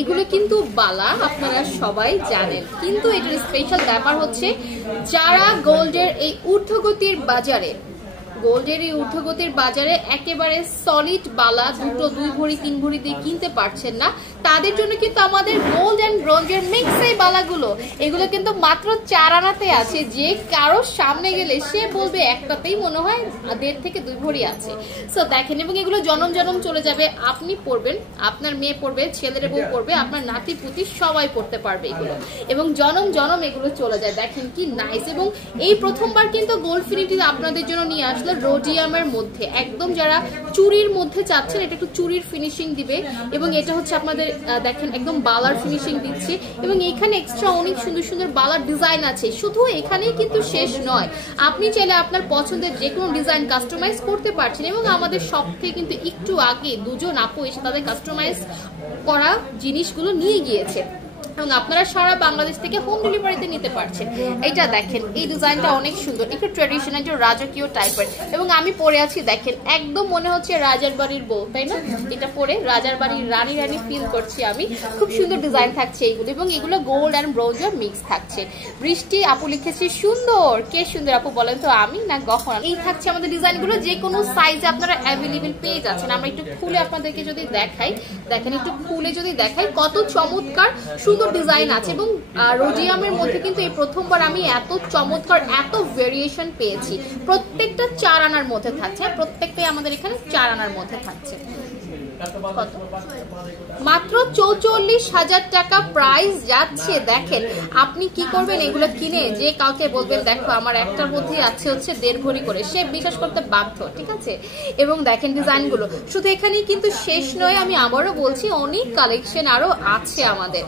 এগুলো কিন্তু বালা আপনারা সবাই জানেন, কিন্তু এটার স্পেশাল ব্যাপার হচ্ছে যারা গোল্ডের এই ঊর্ধ্বগতির বাজারে একেবারে সলিড বালা দুই ভরি 3 ভরি দিয়ে কিনতে পারছেন না, তাদের জন্য কিন্তু আমাদের গোল্ড এন্ড ব্রোঞ্জের মিক্স এই বালাগুলো, এগুলো কিন্তু মাত্র 4 আনাতে আছে। যে কারো সামনে গেলে সে বলবে একটাতেই মনে হয় 1.5 থেকে 2 ভরি আছে। সো দেখেন, এবং এগুলো জনম জনম চলে যাবে। আপনি পরবেন, আপনার মেয়ে পরবে, ছেলের বউ পরবে, আপনার নাতি পুতি সবাই পরতে পারবে এগুলো, এবং জনম জনম এগুলো চলে যায়। দেখেন কি নাইস। এবং এই প্রথমবার কিন্তু গোল্ডফিনিটি আপনাদের জন্য নিয়ে আসলো রোডিয়ামের মধ্যে, একদম যারা চুরির মধ্যে চাচ্ছেন, এটা একটু চুরির ফিনিশিং দিবে, এবং এটা হচ্ছে আপনাদের দেখেন একদম বালার ফিনিশিং দিচ্ছে, এবং এখানে এক্সট্রা অনেক সুন্দর সুন্দর বালার ডিজাইন আছে। শুধু এখানেই কিন্তু শেষ নয়, আপনি চাইলে আপনার পছন্দের যে কোনো ডিজাইন কাস্টমাইজ করতে পারছেন, এবং আমাদের শপ থেকে কিন্তু একটু আগে 2 জন আপু এসে তাদের কাস্টমাইজ করা জিনিসগুলো নিয়ে গিয়েছে, এবং আপনারা সারা বাংলাদেশ থেকে হোম ডেলিভারিতে নিতে পারছেন। এটা দেখেন, এই ডিজাইনটা অনেক সুন্দর, একটু ট্র্যাডিশনাল, একটু রাজকীয় টাইপের, এবং আমি পরে আছি দেখেন একদম মনে হচ্ছে রাজার বাড়ির বউ, তাই না? এটা পরে রাজার বাড়ির রানী রানী ফিল করছি আমি। খুব সুন্দর ডিজাইন থাকছে এইগুলো, এবং এগুলো গোল্ড অ্যান্ড ব্রোঞ্জের মিক্স থাকছে। বৃষ্টি আপু লিখেছে সুন্দর, কে সুন্দর আপু বলেন তো, আমি না গহনা? এই থাকছে আমাদের ডিজাইনগুলো, যে কোনো সাইজে আপনারা অ্যাভেলেবেল পেয়ে যাচ্ছেন। আমরা একটু খুলে আপনাদেরকে যদি দেখাই, দেখেন একটু খুলে যদি দেখাই কত চমৎকার সুন্দর ডিজাইন আছে, এবং রোডিয়ামের মধ্যে কিন্তু এই প্রথমবার আমি এত চমৎকার এত ভেরিয়েশন পেয়েছি। প্রত্যেকটা 4 আনার মধ্যে থাকছে, প্রত্যেকটাই আমাদের এখানে 4 আনার মধ্যে থাকছে। মাত্র 44,000 টাকা প্রাইস যাচ্ছে। দেখেন আপনি কি করবেন, এগুলো কিনে যে কাউকে বলবেন দেখো আমার একটার মধ্যে আছে হচ্ছে 1.5 ভরি করে, সে বিশ্বাস করতে বাধ্য, ঠিক আছে? এবং দেখেন ডিজাইনগুলো শুধু এখানেই কিন্তু শেষ নয়, আমি আবারও বলছি অনেক কালেকশন আরো আছে আমাদের।